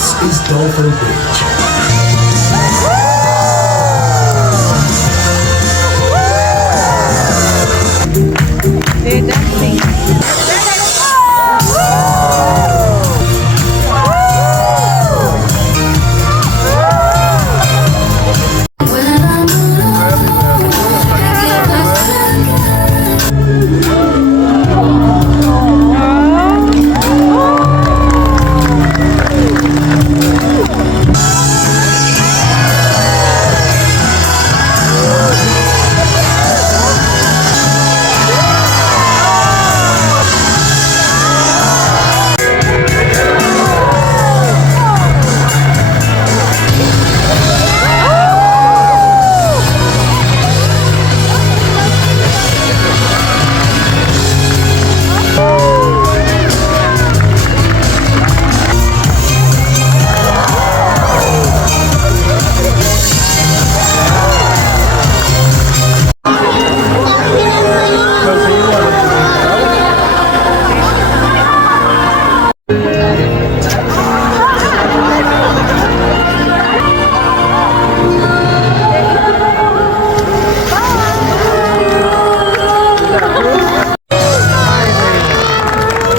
This is Dolphin Beach. They're dancing.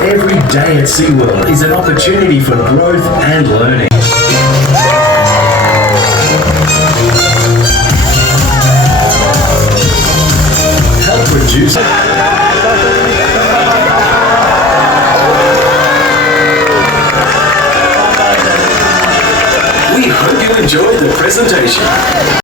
Every day at SeaWorld is an opportunity for growth and learning. Help reduce